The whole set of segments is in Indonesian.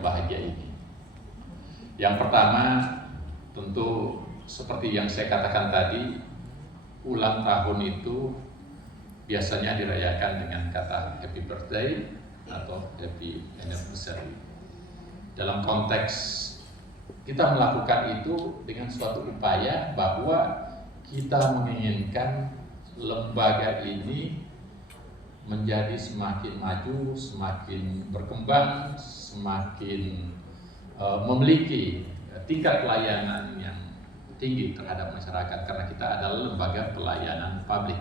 berbahagia ini. Yang pertama, tentu seperti yang saya katakan tadi, ulang tahun itu biasanya dirayakan dengan kata happy birthday atau happy anniversary. Dalam konteks kita melakukan itu dengan suatu upaya bahwa kita menginginkan lembaga ini menjadi semakin maju, semakin berkembang, semakin memiliki tingkat pelayanan yang tinggi terhadap masyarakat, karena kita adalah lembaga pelayanan publik,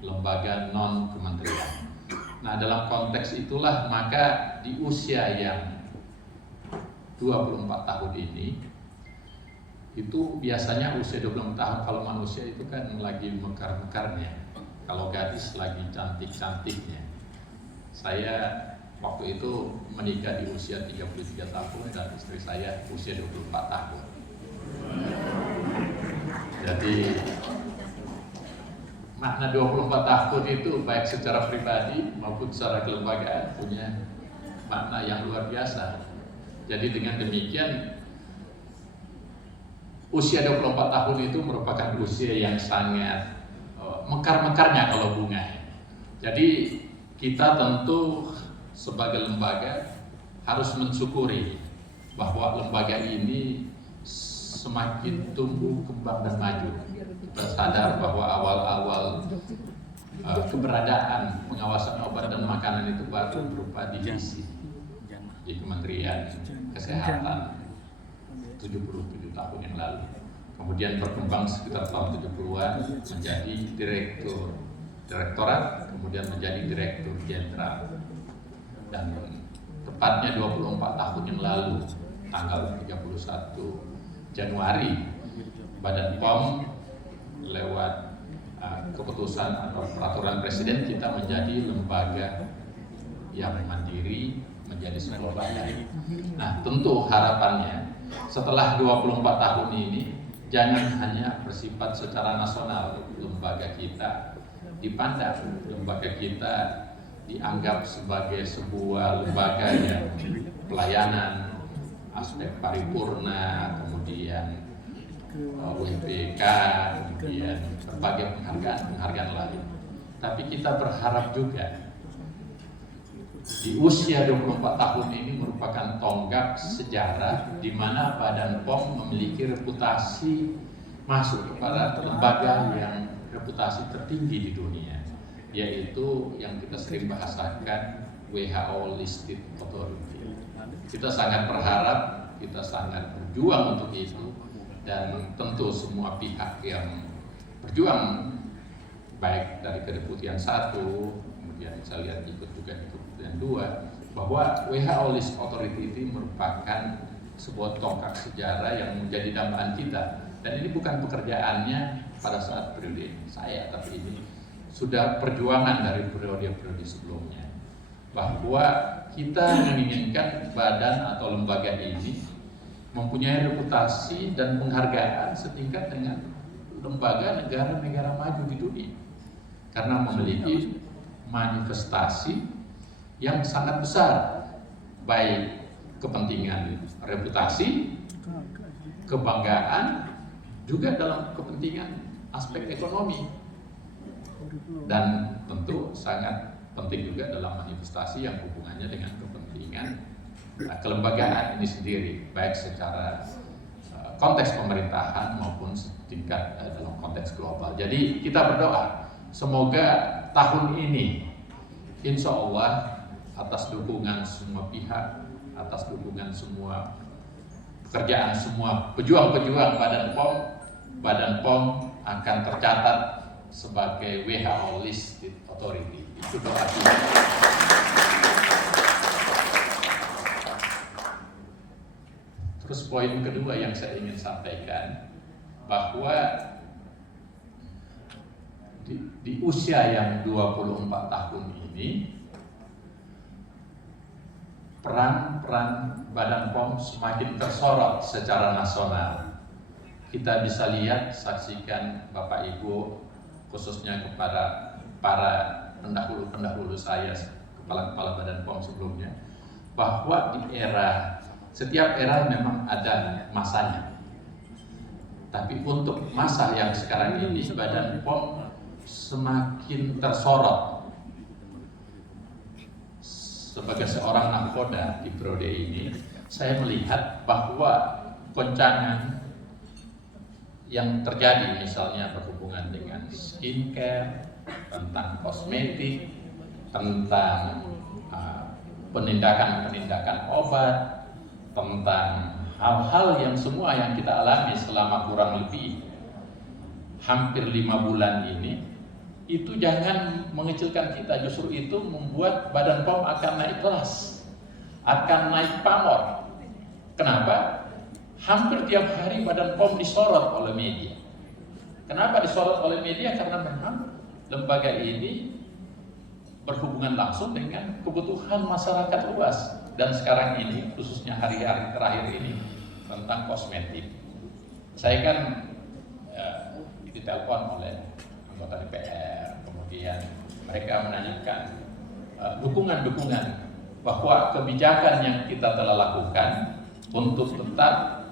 lembaga non kementerian. Nah, dalam konteks itulah maka di usia yang 24 tahun ini, itu biasanya usia 24 tahun kalau manusia itu kan lagi mekar-mekarnya, kalau gadis lagi cantik-cantiknya. Saya waktu itu menikah di usia 33 tahun dan istri saya usia 24 tahun. Jadi makna 24 tahun itu baik secara pribadi maupun secara kelembagaan punya makna yang luar biasa. Jadi dengan demikian usia 24 tahun itu merupakan usia yang sangat mekar-mekarnya kalau bunga. Jadi kita tentu sebagai lembaga harus mensyukuri bahwa lembaga ini semakin tumbuh, kembang dan maju. Kita sadar bahwa awal-awal keberadaan pengawasan obat dan makanan itu baru berupa divisi di Kementerian Kesehatan 77 tahun yang lalu. Kemudian berkembang sekitar tahun 70-an menjadi direktorat, kemudian menjadi direktur jenderal. Dan tepatnya 24 tahun yang lalu, tanggal 31 Januari, Badan POM lewat keputusan atau peraturan Presiden kita menjadi lembaga yang mandiri, menjadi sebuah badan. Nah, tentu harapannya setelah 24 tahun ini jangan hanya bersifat secara nasional, lembaga kita dipandang, lembaga kita dianggap sebagai sebuah lembaga yang pelayanan, aspek paripurna, kemudian WPK, kemudian berbagai penghargaan lain. Tapi kita berharap juga di usia 24 tahun ini merupakan tonggak sejarah di mana Badan POM memiliki reputasi masuk kepada lembaga yang reputasi tertinggi di dunia, yaitu yang kita sering bahasakan WHO Listed Authority. Kita sangat berharap, kita sangat berjuang untuk itu, dan tentu semua pihak yang berjuang, baik dari Kedeputian 1, kemudian saya lihat ikut juga di Kedeputian 2, bahwa WHO Listed Authority itu merupakan sebuah tonggak sejarah yang menjadi dambaan kita. Dan ini bukan pekerjaannya pada saat periode saya, tapi ini sudah perjuangan dari periode-periode sebelumnya, bahwa kita menginginkan badan atau lembaga ini mempunyai reputasi dan penghargaan setingkat dengan lembaga negara-negara maju di dunia, karena memiliki manifestasi yang sangat besar, baik kepentingan reputasi, kebanggaan, juga dalam kepentingan aspek ekonomi. Dan tentu sangat penting juga dalam manifestasi yang hubungannya dengan kepentingan kelembagaan ini sendiri, baik secara konteks pemerintahan maupun setingkat dalam konteks global. Jadi kita berdoa semoga tahun ini insya Allah atas dukungan semua pihak, atas dukungan semua pekerjaan semua pejuang-pejuang Badan POM akan tercatat sebagai WHO Listed Authority. Itu doa kita. Terus poin kedua yang saya ingin sampaikan, bahwa di usia yang 24 tahun ini, peran Badan POM semakin tersorot secara nasional. Kita bisa lihat, saksikan Bapak Ibu, khususnya kepada para pendahulu-pendahulu saya, kepala-kepala Badan POM sebelumnya, bahwa setiap era memang ada masanya. Tapi untuk masa yang sekarang ini, Badan POM semakin tersorot. Sebagai seorang nahkoda di periode ini, saya melihat bahwa goncangan yang terjadi misalnya berhubungan dengan skincare, tentang kosmetik, tentang penindakan obat, tentang hal-hal yang semua yang kita alami selama kurang lebih hampir 5 bulan ini, itu jangan mengecilkan kita, justru itu membuat Badan POM akan naik kelas, akan naik pamor. Kenapa? Hampir tiap hari Badan POM disorot oleh media. Kenapa disorot oleh media? Karena memang lembaga ini berhubungan langsung dengan kebutuhan masyarakat luas, dan sekarang ini khususnya hari-hari terakhir ini tentang kosmetik. Saya kan ditelepon oleh anggota DPR, kemudian mereka menanyakan dukungan-dukungan bahwa kebijakan yang kita telah lakukan untuk tetap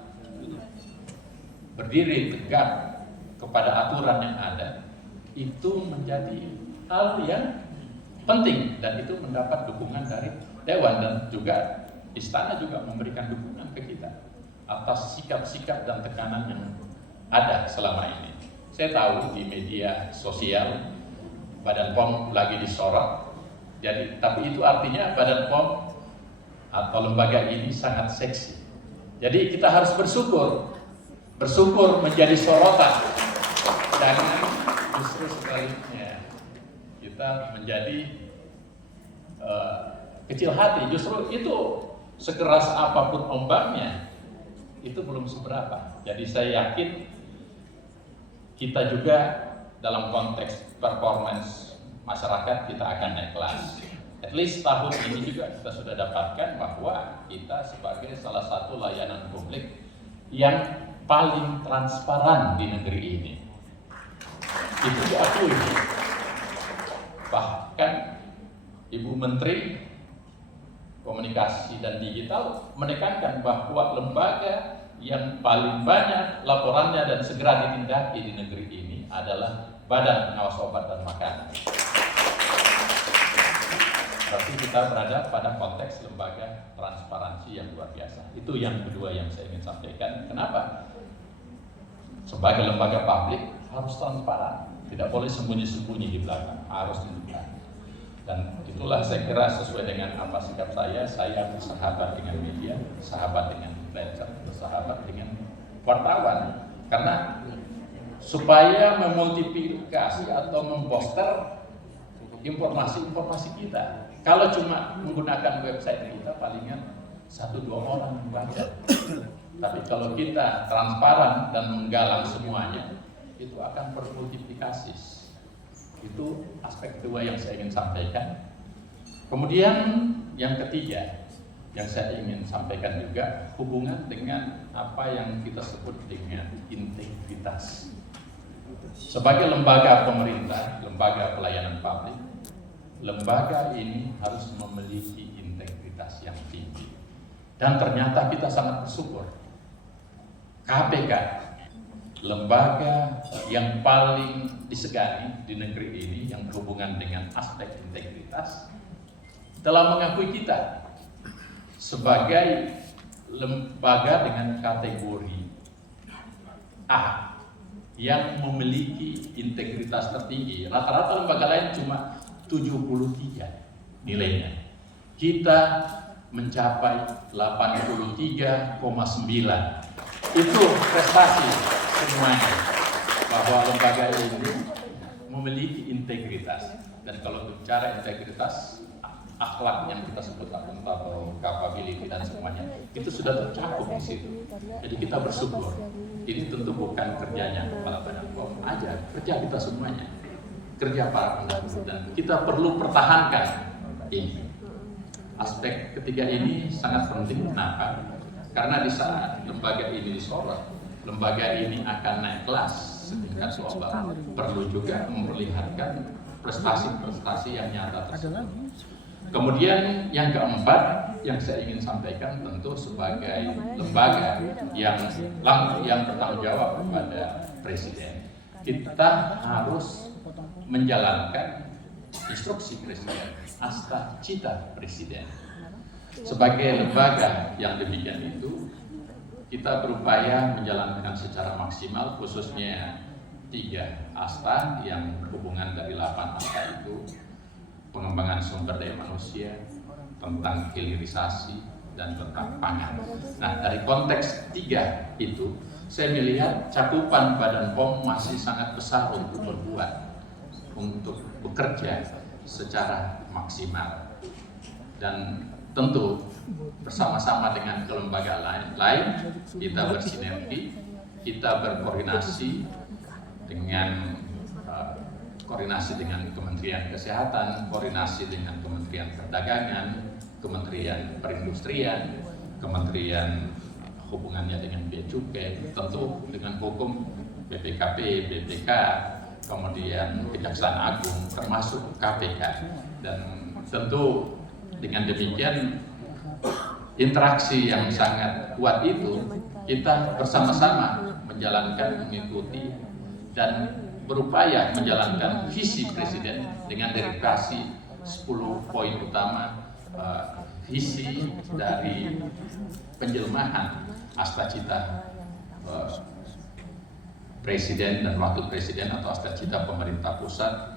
berdiri tegak kepada aturan yang ada itu menjadi hal yang penting, dan itu mendapat dukungan dari Dewan, dan juga Istana juga memberikan dukungan ke kita atas sikap-sikap dan tekanan yang ada selama ini. Saya tahu di media sosial Badan POM lagi disorot, tapi itu artinya Badan POM atau lembaga ini sangat seksi. Jadi kita harus bersyukur menjadi sorotan, jangan justru sebaliknya kita menjadi kecil hati. Justru itu sekeras apapun ombaknya itu belum seberapa. Jadi saya yakin kita juga dalam konteks performance masyarakat kita akan naik kelas. At least tahun ini juga kita sudah dapatkan bahwa kita sebagai salah satu layanan publik yang paling transparan di negeri ini. Itu diakui. Bahkan Ibu Menteri Komunikasi dan Digital menekankan bahwa lembaga yang paling banyak laporannya dan segera ditindaki di negeri ini adalah Badan Pengawas Obat dan Makanan. Berarti kita berada pada konteks lembaga transparansi yang luar biasa. Itu yang kedua yang saya ingin sampaikan. Kenapa? Sebagai lembaga publik harus transparan, tidak boleh sembunyi-sembunyi di belakang, harus tunjukkan. Dan itulah saya kira sesuai dengan apa sikap saya bersahabat dengan media, sahabat dengan influencer, bersahabat dengan wartawan, karena supaya memultiplikasi atau memposter informasi-informasi kita. Kalau cuma menggunakan website kita, palingan 1-2 orang membaca. Tapi kalau kita transparan dan menggalang semuanya, itu akan bermultiplikasi. Itu aspek kedua yang saya ingin sampaikan. Kemudian yang ketiga yang saya ingin sampaikan juga hubungan dengan apa yang kita sebut dengan integritas. Sebagai lembaga pemerintah, lembaga pelayanan publik, lembaga ini harus memiliki integritas yang tinggi. Dan ternyata kita sangat bersyukur. KPK, lembaga yang paling disegani di negeri ini yang berhubungan dengan aspek integritas, telah mengakui kita sebagai lembaga dengan kategori A yang memiliki integritas tertinggi. Rata-rata lembaga lain cuma 73 nilainya. Kita mencapai 83,9. Itu prestasi semuanya, bahwa lembaga ini memiliki integritas. Dan kalau bicara integritas, akhlak yang kita sebut atau capability dan semuanya itu sudah tercakup di situ. Jadi kita bersyukur. Ini tentu bukan kerjanya kepala Badan POM aja, kerja kita semuanya, kerja para pendahulu, dan kita perlu pertahankan ini. Aspek ketiga ini sangat penting. Kenapa? Karena di saat lembaga ini disorot, lembaga ini akan naik kelas setingkat global. Perlu juga memperlihatkan prestasi-prestasi yang nyata tersebut. Kemudian yang keempat yang saya ingin sampaikan, tentu sebagai lembaga yang bertanggung jawab kepada Presiden, kita harus menjalankan instruksi Presiden, asta cita Presiden. Sebagai lembaga yang demikian itu, kita berupaya menjalankan secara maksimal, khususnya 3 asta yang hubungan dari 8 asta itu: pengembangan sumber daya manusia, tentang hilirisasi, dan tentang pangan. Nah, dari konteks 3 itu, saya melihat cakupan Badan POM masih sangat besar untuk bekerja secara maksimal. Dan tentu bersama-sama dengan kelembagaan lain, kita bersinergi, kita berkoordinasi dengan Kementerian Kesehatan, koordinasi dengan Kementerian Perdagangan, Kementerian Perindustrian, Kementerian hubungannya dengan Bea Cukai, tentu dengan hukum BPKP, BPK, kemudian Kejaksaan Agung, termasuk KPK. Dan tentu dengan demikian, interaksi yang sangat kuat itu, kita bersama-sama menjalankan, mengikuti, dan berupaya menjalankan visi Presiden dengan dedikasi 10 poin utama, visi dari penjelmahan asta cita Presiden dan Wakil Presiden atau asta cita pemerintah pusat.